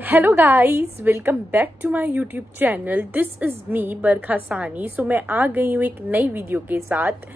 Hello guys, welcome back to my YouTube channel. This is me Barkha Sani. So मैं आ गई हूँ एक नई वीडियो के साथ।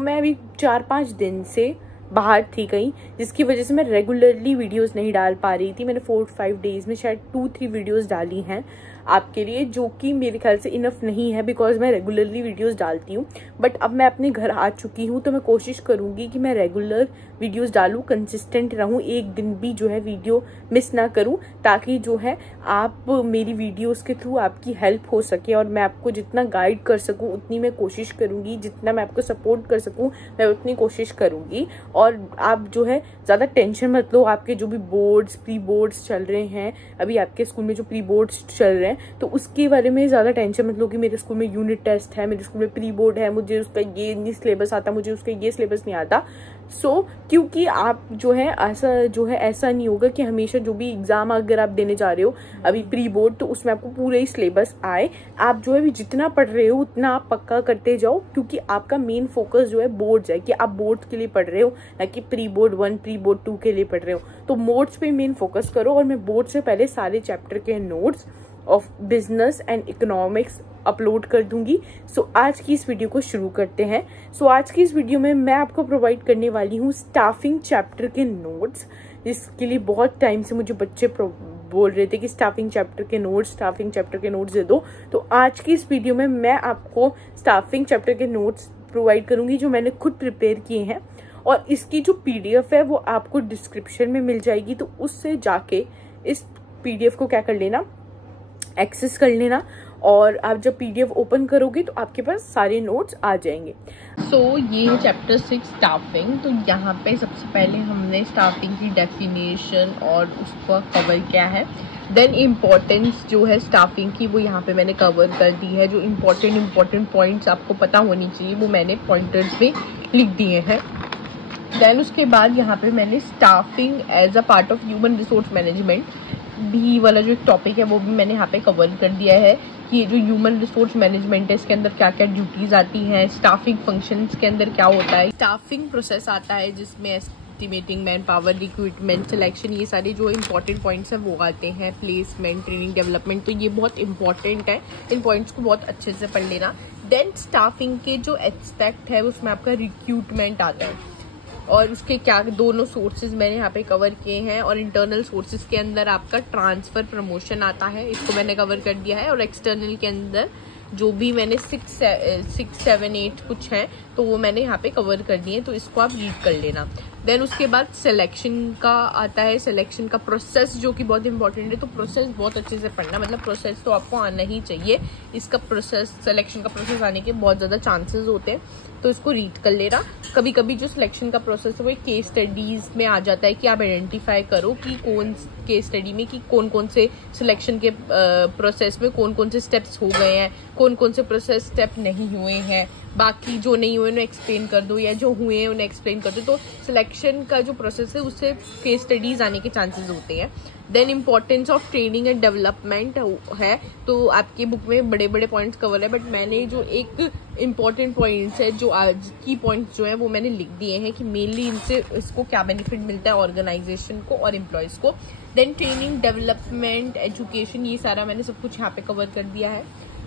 मैं अभी 4-5 दिन से बाहर थी कहीं, जिसकी वजह से मैं रेगुलरली वीडियोस नहीं डाल पा रही थी। मैंने 4-5 डेज में शायद 2-3 वीडियोस डाली हैं आपके लिए, जो कि मेरे ख्याल से इनफ नहीं है बिकॉज मैं रेगुलरली वीडियोस डालती हूँ। बट अब मैं अपने घर आ चुकी हूँ तो मैं कोशिश करूँगी कि मैं रेगुलर वीडियोस डालूँ, कंसिस्टेंट रहूँ, एक दिन भी जो है वीडियो मिस ना करूँ, ताकि जो है आप मेरी वीडियोस के थ्रू आपकी हेल्प हो सके और मैं आपको जितना गाइड कर सकूँ उतनी मैं कोशिश करूँगी, जितना मैं आपको सपोर्ट कर सकूँ मैं उतनी कोशिश करूँगी। और आप जो है ज़्यादा टेंशन मत लो। आपके जो भी बोर्ड्स, प्री बोर्ड्स चल रहे हैं, अभी आपके स्कूल में जो प्री बोर्ड्स चल रहे हैं, तो उसके बारे में ज़्यादा टेंशन मत लो कि मेरे स्कूल में यूनिट टेस्ट है, मेरे स्कूल में प्री बोर्ड है, मुझे उसका ये नहीं सिलेबस आता, मुझे उसका ये सिलेबस नहीं आता। क्योंकि आप जो है ऐसा नहीं होगा कि हमेशा जो भी एग्जाम अगर आप देने जा रहे हो अभी प्री बोर्ड, तो उसमें आपको पूरे ही सिलेबस आए। आप जो है भी जितना पढ़ रहे हो उतना आप पक्का करते जाओ, क्योंकि आपका मेन फोकस जो है बोर्ड्स है, कि आप बोर्ड के लिए पढ़ रहे हो, ना कि प्री बोर्ड 1 प्री बोर्ड 2 के लिए पढ़ रहे हो। तो बोर्ड्स पे मेन फोकस करो। और मैं बोर्ड से पहले सारे चैप्टर के notes of business and economics upload कर दूंगी। आज की इस वीडियो को शुरू करते हैं। आज की इस वीडियो में मैं आपको प्रोवाइड करने वाली हूँ स्टाफिंग चैप्टर के नोट्स, जिसके लिए बहुत टाइम से मुझे बच्चे बोल रहे थे कि स्टाफिंग चैप्टर के नोट्स दे दो। तो आज की इस वीडियो में मैं आपको स्टाफिंग चैप्टर के नोट्स प्रोवाइड करूंगी, जो मैंने खुद प्रिपेयर किए हैं। और इसकी जो PDF है वो आपको डिस्क्रिप्शन में मिल जाएगी, तो उससे जाके इस PDF को क्या कर लेना, एक्सेस कर लेना। और आप जब PDF ओपन करोगे तो आपके पास सारे नोट्स आ जाएंगे। ये है चैप्टर 6 स्टाफिंग। तो यहाँ पे सबसे पहले हमने स्टाफिंग की डेफिनेशन और उसका कवर किया है। देन इम्पोर्टेंस जो है स्टाफिंग की वो यहाँ पे मैंने कवर कर दी है। जो इम्पोर्टेंट पॉइंट्स आपको पता होनी चाहिए वो मैंने पॉइंटर्स में लिख दिए हैं। देन उसके बाद यहाँ पे मैंने staffing as a part of human resource management भी वाला जो एक टॉपिक है वो भी मैंने यहाँ पे कवर कर दिया है, कि ये जो ह्यूमन रिसोर्स मैनेजमेंट है इसके अंदर क्या क्या ड्यूटीज आती हैं, स्टाफिंग फंक्शंस के अंदर क्या होता है, स्टाफिंग प्रोसेस आता है जिसमें estimating, man power, recruitment, selection, ये सारे जो इंपॉर्टेंट पॉइंट्स हैं वो आते हैं, प्लेसमेंट, ट्रेनिंग, डेवलपमेंट। तो ये बहुत इंपॉर्टेंट है, इन पॉइंट्स को बहुत अच्छे से पढ़ लेना। देन स्टाफिंग के जो एस्पेक्ट है उसमें आपका रिक्रूटमेंट आता है, और उसके क्या दोनों सोर्सेज मैंने यहाँ पे कवर किए हैं। और इंटरनल सोर्सेज के अंदर आपका ट्रांसफर, प्रमोशन आता है, इसको मैंने कवर कर दिया है। और एक्सटर्नल के अंदर जो भी मैंने 6, 7, 8 कुछ हैं तो वो मैंने यहाँ पे कवर कर दिए, तो इसको आप रीड कर लेना। देन उसके बाद सिलेक्शन का आता है, सिलेक्शन का प्रोसेस जो कि बहुत इंपॉर्टेंट है। तो प्रोसेस बहुत अच्छे से पढ़ना, मतलब प्रोसेस तो आपको आना ही चाहिए। इसका प्रोसेस, सिलेक्शन का प्रोसेस आने के बहुत ज़्यादा चांसेस होते हैं, तो इसको रीड कर लेना। कभी कभी जो सिलेक्शन का प्रोसेस है वो एक केस स्टडीज में आ जाता है, कि आप आइडेंटिफाई करो कि कौन केस स्टडी में कि कौन कौन से सिलेक्शन के प्रोसेस में कौन कौन से स्टेप्स हो गए हैं, कौन कौन से प्रोसेस स्टेप नहीं हुए हैं, बाकी जो नहीं हुए उन्हें एक्सप्लेन कर दो, या जो हुए हैं उन्हें एक्सप्लेन कर दो। तो सिलेक्शन का जो प्रोसेस है उससे केस स्टडीज आने के चांसेस होते हैं। Then importance of training and development है, तो आपकी बुक में बड़े बड़े पॉइंट्स कवर है, बट मैंने जो एक इम्पॉर्टेंट पॉइंट्स है, जो आज की पॉइंट्स जो है वो मैंने लिख दिए हैं, कि मेनली इनसे इसको क्या बेनिफिट मिलता है ऑर्गेनाइजेशन को और एम्प्लॉयज को। देन ट्रेनिंग, डेवलपमेंट, एजुकेशन, ये सारा मैंने सब कुछ यहाँ पे कवर कर दिया है,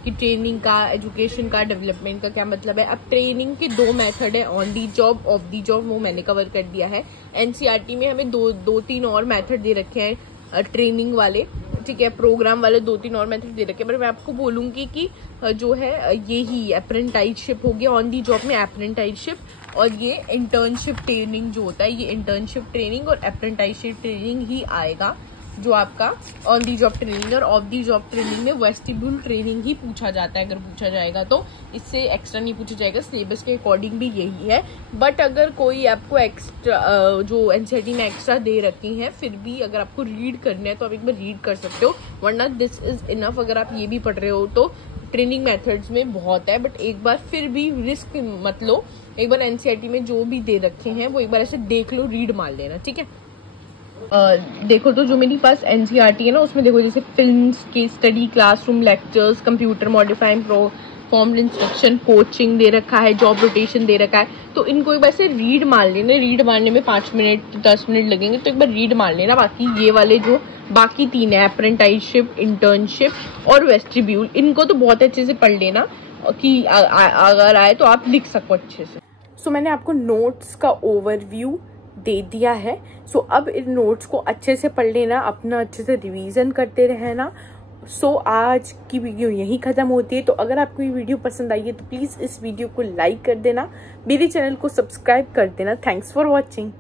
कि ट्रेनिंग का, एजुकेशन का, डेवलपमेंट का क्या मतलब है। अब ट्रेनिंग के 2 मेथड है, on the job, of the job, वो मैंने कवर कर दिया है। NCERT में हमें 2-3 और मेथड दे रखे हैं ट्रेनिंग वाले, ठीक है, प्रोग्राम वाले 2-3 और मेथड दे रखे हैं। पर मैं आपको बोलूंगी कि जो है ये ही अप्रेंटाइजशिप हो गया, ऑन दी जॉब में अप्रेंटाइजशिप, और ये इंटर्नशिप ट्रेनिंग जो होता है, ये इंटर्नशिप ट्रेनिंग और अप्रेंटाइजशिप ट्रेनिंग ही आएगा, जो आपका ऑन दी जॉब ट्रेनिंग। और ऑफ दी जॉब ट्रेनिंग में वेस्टिब्यूल ट्रेनिंग ही पूछा जाता है, अगर पूछा जाएगा तो, इससे एक्स्ट्रा नहीं पूछा जाएगा। सिलेबस के अकॉर्डिंग भी यही है, बट अगर कोई आपको एक्स्ट्रा जो NCERT में एक्स्ट्रा दे रखी हैं, फिर भी अगर आपको रीड करना है तो आप एक बार रीड कर सकते हो, वरना दिस इज इनफ। अगर आप ये भी पढ़ रहे हो तो ट्रेनिंग मेथड्स में बहुत है, बट एक बार फिर भी रिस्क मत लो, एक बार NCERT में जो भी दे रखे हैं वो एक बार ऐसे देख लो, रीड मार लेना, ठीक है। देखो तो जो मेरे पास NCERT है ना, उसमें देखो जैसे films, case study, classroom lectures, computer modifying formal instruction, coaching दे रखा है, जॉब रोटेशन दे रखा है। तो इनको एक बार से रीड मार लेना। रीड मारने में 5 मिनट 10 मिनट लगेंगे, तो एक बार रीड मार लेना। बाकी ये वाले जो बाकी 3 है, अप्रेंटिसशिप, इंटर्नशिप और वेस्टिब्यूल, इनको तो बहुत अच्छे से पढ़ लेना कि अगर आए तो आप लिख सको अच्छे से। सो मैंने आपको नोट्स का ओवरव्यू दे दिया है। सो अब इन नोट्स को अच्छे से पढ़ लेना, अपना अच्छे से रिवीजन करते रहना। सो आज की वीडियो यहीं ख़त्म होती है। तो अगर आपको ये वीडियो पसंद आई है तो प्लीज़ इस वीडियो को लाइक कर देना, मेरे चैनल को सब्सक्राइब कर देना। Thanks for watching.